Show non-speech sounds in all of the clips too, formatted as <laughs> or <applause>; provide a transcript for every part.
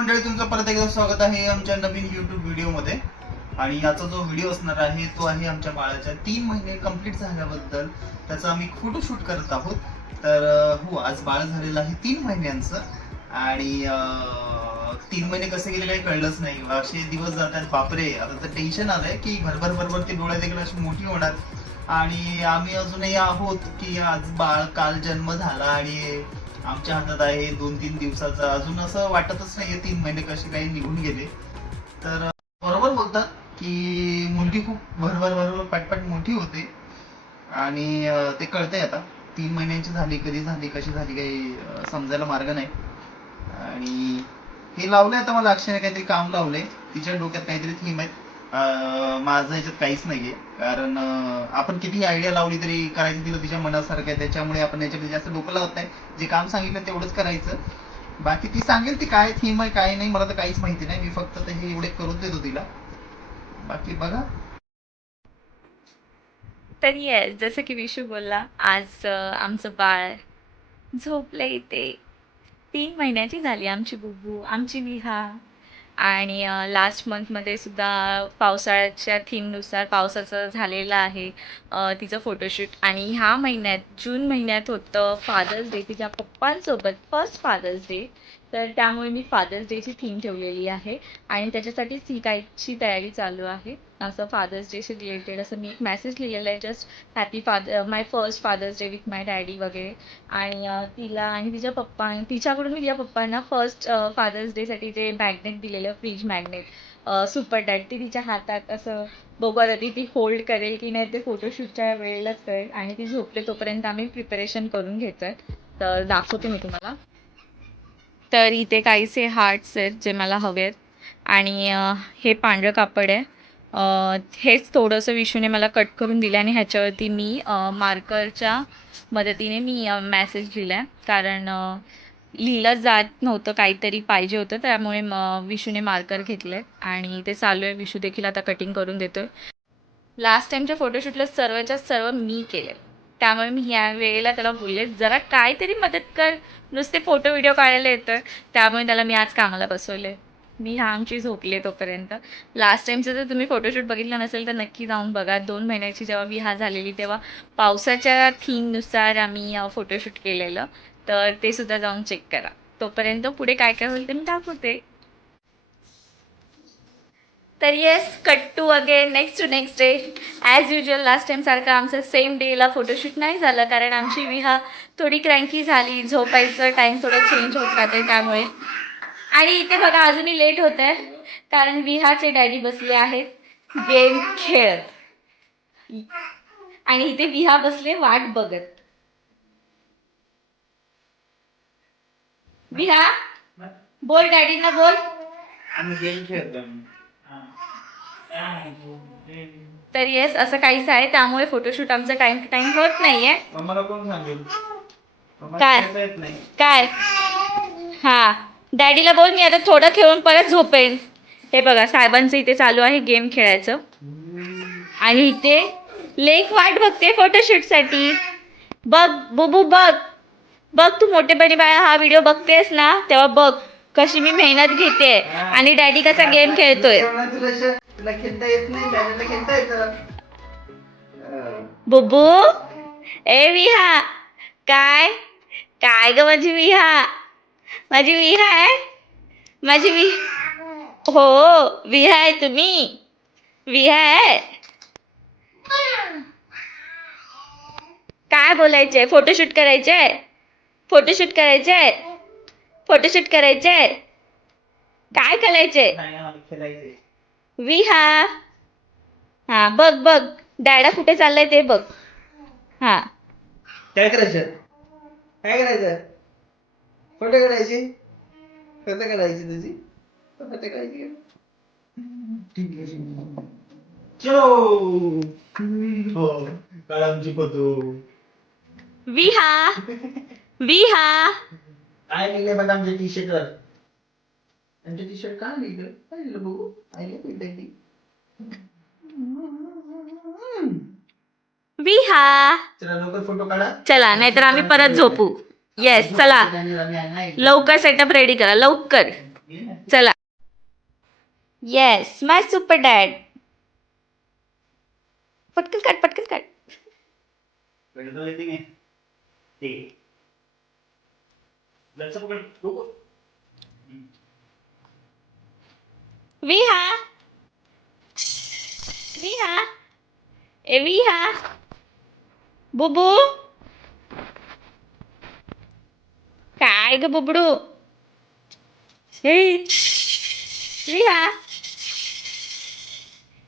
मंडळी तुमचं परत एकदा स्वागत आहे आमच्या नवीन युट्यूब व्हिडिओमध्ये. आणि याचा जो व्हिडिओ असणार आहे तो आहे आमच्या बाळाच्या तीन महिने कंप्लीट झाल्याबद्दल. त्याचा आम्ही फोटोशूट करत आहोत. तर हो आज बाळ झालेलं आहे तीन महिन्यांचं. आणि तीन महिने कसे गेले काही कळलंच नाही. असे दिवस जातात. बापरे आता तर टेन्शन आलंय की भरभर भरभर ते डोळ्या देखील अशी मोठी होणार. आणि आम्ही अजूनही आहोत की आज बाळ काल जन्म झाला आणि आमच्या हातात आहे दोन तीन दिवसाचा. अजून असं वाटतच नाही तीन महिने कसे काही निघून गेले. तर बरोबर बोलतात की मुलगी खूप भरभर भरभर पटपट मोठी होते. आणि ते कळतंय आता. तीन महिन्यांची झाली कधी झाली कशी झाली काही समजायला मार्ग नाही. आणि हे लावलंय आता मला अक्षयने काहीतरी काम लावलंय. तिच्या डोक्यात काहीतरी थीम आहेत. माझं ह्याच्यात काहीच नाहीये. कारण आपण किती आयडिया लावली तरी करायचं तिला तिच्या मनासारखं आहे. त्याच्यामुळे आपण याच्यामध्ये जास्त डोकं लावत नाही. जे काम सांगितलं तेवढंच करायचं. बाकी ती सांगेल ती काय थीम आहे काय नाही मला तर काहीच माहिती नाही. मी फक्त ते हे एवढे करून देतो तिला. बाकी बघा. तर येस जसं की विशू बोलला आज आमचं बाळ झोपलं इथे तीन महिन्याची झाली आमची बुबू. आमची विहा आणि लास्ट मंथमध्ये सुद्धा पावसाळ्याच्या थीमनुसार पावसाचं झालेलं आहे तिचं फोटोशूट आणि ह्या महिन्यात जून महिन्यात होतं फादर्स डे तिच्या पप्पांसोबत फर्स्ट फादर्स डे तर त्यामुळे मी फादर्स डेची थीम ठेवलेली आहे. आणि त्याच्यासाठीच ही काहीची तयारी चालू आहे. असं फादर्स डेशी रिलेटेड असं मी एक मेसेज लिहिलेला आहे. Just happy father my first father's day with my daddy वगैरे. आणि uh, तिला आणि तिच्या पप्पा तिच्याकडून मी तिच्या पप्पांना फर्स्ट फादर्स डेसाठी जे मॅग्नेट दिलेलं फ्रीज मॅग्नेट सुपर डॅड ती तिच्या हातात असं बघत होती. ती होल्ड करेल की नाही ते फोटोशूटच्या वेळेलाच करेल. आणि ती झोपले तोपर्यंत आम्ही प्रिपरेशन करून घेतो आहे तर दाखवते मी तुम्हाला. तर इथे काहीसे हार्ट्स आहेत जे मला हवे आहेत. आणि हे पांढरं कापड आहे. हेच थोडंसं विशूने मला कट करून दिलं आणि ह्याच्यावरती मी मार्करच्या मदतीने मी मॅसेज लिहिला आहे कारण लिहिलं जात नव्हतं काहीतरी पाहिजे होतं. त्यामुळे म विशूने मार्कर घेतले आणि ते चालू आहे. विशू देखील आता कटिंग करून देतो आहे लास्ट टाईमच्या फोटोशूटला सर्वच्या सर्व मी केले त्यामुळे मी ह्या वेळेला त्याला बोलले जरा काहीतरी मदत कर. नुसते फोटो व्हिडिओ काढायला येतं त्यामुळे त्याला मी आज कामाला बसवले मी हा आमची झोपली आहे तोपर्यंत. लास्ट टाईमचं जर तुम्ही फोटोशूट बघितलं नसेल तर नक्की जाऊन बघा. दोन महिन्याची जेव्हा विहा झालेली तेव्हा पावसाच्या थीमनुसार आम्ही फोटोशूट केलेलं. तर ते सुद्धा जाऊन चेक करा. तोपर्यंत पुढे काय काय होईल ते मी दाखवते. तर yes cut to again next to next day as usual last time सारखं आमचं सेम डेला फोटोशूट नाही झालं. कारण आमची विहा थोडी क्रँकी झाली झोपायचं टाईम थोडं चेंज होत राहते त्यामुळे. आणि इथे बघा अजूनही लेट होत आहे कारण विहाचे डॅडी बसले आहेत. गेम खेळत आणि इथे विहा बसले वाट बघत. विहा बोल डॅडीना बोल. आम्ही गेम खेळतो. तर येस असं काहीच आहे त्यामुळे फोटोशूट आमचा टाइम टू टाइम होत नाहीये. मला कोण सांगेल? काय? काय? हा. डॅडीला बोल मी आता थोडं खेळून परत झोपेन. हे बघा साहेबांचं इथे चालू आहे गेम खेळायचं. आणि इथे लेख वाट बघते फोटोशूटसाठी. बघ बुबू बघ. बघ तू मोठेपणी बाळा हा व्हिडिओ बघतेस ना तेव्हा बघ कशी मी मेहनत घेते. आणि डॅडी कसा गेम खेळतोय. बुबू? ए विहा. काय? काय ग माझी विहा? माझी विहा आहे? माझी वि हो विहा आहे तुम्ही. विहा आहे? काय बोलायचंय? फोटोशूट करायचंय? फोटोशूट करायचंय? फोटोशूट करायचंय? काय करायचंय? विहा. हा बघ बघ. डॅडा कुठे चाललाय ते बघ. हा. काय करायचं काय करायचं? फोटो काढायची? फोटो काढायची तुझी? फोटो काढायची हो आमची फोटो. विहा. विहा. काय लिहिलंय बघा आमच्या टी शर्टवर आमच्या टी शर्ट काय लिहिलं काय लिहिलं बघू आय विहा चला लवकर फोटो काढा. चला नाहीतर आम्ही परत झोपू. येस चला. लवकर सेटअप रेडी करा लवकर. चला. येस माय सुपर डॅड पटकन काढ पटकन काढ. विहा. विहा. ए विहा. बुबू? काय ग बुबडू? हे.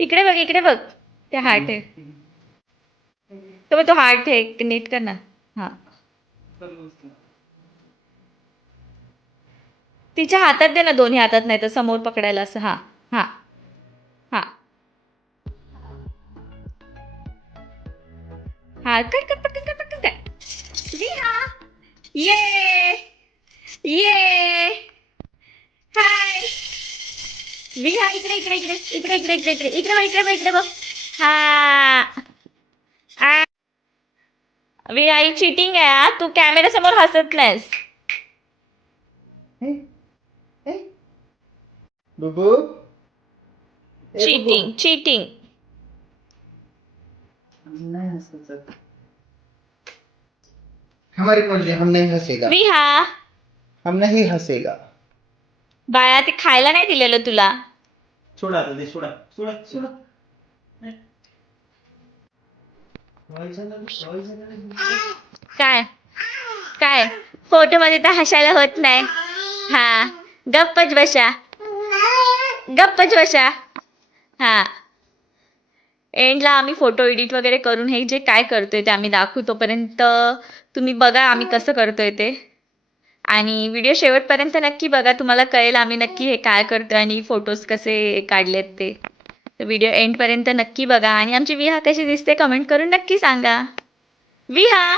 इकडे बघ इकडे बघ. ते हार्ट आहे. तो तो हार्ट आहे. नीट कर ना. हा. तिच्या हातात दे ना दोन्ही हातात नाही तर समोर पकडायला असं. हा हा. हा. कट कट पटकन कट पटकन कट विहा ये. ये. हाय. विहा इकडे इकडे इकडे इकडे इकडे इकडे इकडे इकडे बघ इकडे बघ इकडे बघ. हा. विहा ही चिटिंग आहे हा. तू कॅमेरा समोर हसत नाहीस. बुबू. चिटिंग चिटिंग नहीं हंसायचं. हमारी मर्जी हम नहीं हंसेगा। विहा। हम नहीं हंसेगा। बाळा ते खायला नाही दिलेलं तुला? सोडा आता ते सोडा सोडा सोडा. काय? काय? फोटो मध्ये तर हसायला होत नाही. हा. गप्पच बसा. गप्पच बसा. हा. एंडला आम्ही फोटो एडिट वगैरे करून हे जे काय करतोय ते आम्ही दाखवू. तोपर्यंत तुम्ही बघा आम्ही कसं करतोय ते. आणि व्हिडिओ शेवटपर्यंत नक्की बघा. तुम्हाला कळेल आम्ही नक्की हे काय करतोय आणि फोटोज कसे काढलेत ते. तर व्हिडिओ एंडपर्यंत नक्की बघा. आणि आमची विहा कशी दिसते कमेंट करून नक्की सांगा. विहा!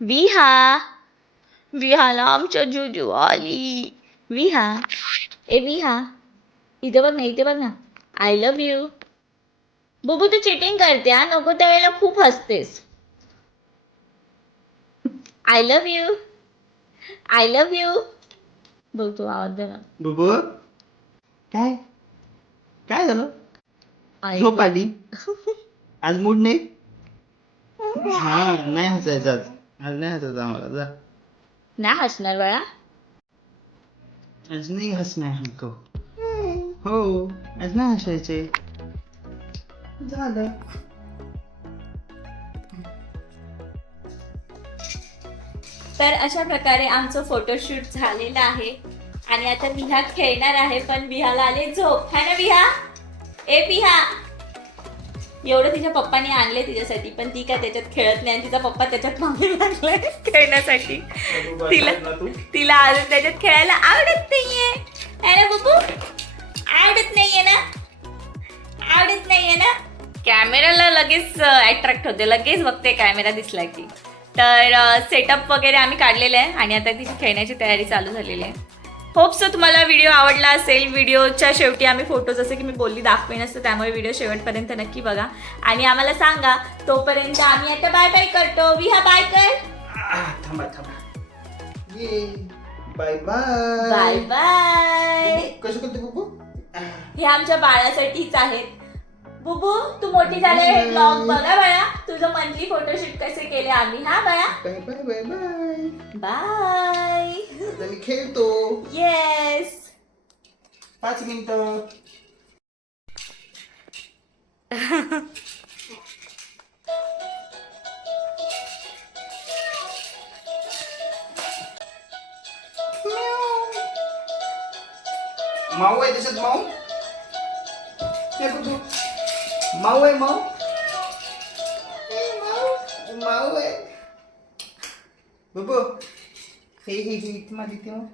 विहा! विहाला आमच्या जुजू आली. विहा. ए विहा. इथे बघ ना इथे बघ ना. आय लव्ह यू बुबू तू चिटिंग करते हा? नको त्यावेळेला खूप हसतेस. I love you I love you बघ तू आवाज दे ना. बुबू? काय? काय झालं? I झोप आली? <laughs> आज मूड नाही? हा नाही हसायचं आज. आज नाही हसायचं आम्हाला जा. नाही हसणार बाळा. आज नाही हसणार हमको हो आज नाही हसायचे. झालं. तर अशा प्रकारे आमचं फोटोशूट झालेलं आहे. आणि आता विहा खेळणार आहे पण विहाला आले झोप. है ना विहा ए विहा एवढं तिच्या पप्पाने आणले तिच्यासाठी पण ती काय त्याच्यात खेळत नाही आणि तिचा पप्पा त्याच्यात मागे लागलाय खेळण्यासाठी. तिला तिला अजून त्याच्यात खेळायला आवडत नाहीये. है ना बबू? आवडत नाहीये ना? आवडत नाहीये ना? कॅमेराला लगेच अट्रॅक्ट होते. लगेच बघते कॅमेरा दिसला की. तर सेटअप वगैरे आम्ही काढलेलं आहे आणि आता तिची खेळण्याची तयारी चालू झालेली आहे. होप सो तुम्हाला व्हिडिओ आवडला असेल. व्हिडिओच्या शेवटी आम्ही फोटो जसे की मी बोलली दाखवेन असतं त्यामुळे व्हिडिओ शेवटपर्यंत नक्की बघा. आणि आम्हाला सांगा तोपर्यंत आम्ही आता बाय बाय करतो. विहा बाय कर. थांबा थांबा. ये बाय बाय बाय बाय कसं करते हे आमच्या बाळासाठीच आहेत. बुबू तू मोठी झाल्यावर हे ब्लॉग बघा बाळा. तुझं मंथली फोटोशूट कसे केले आम्ही हा बाळा? Bye bye bye bye bye आता मी खेळतो. येस पाच मिनिटं. <laughs> माऊ आहे त्याच्यात माऊ? हे कुठं? Mal é mal? É O mal é... Bubu. Hei, hei, hei. Tu mati, tu então.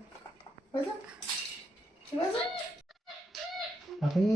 mati. Vaza. Vaza.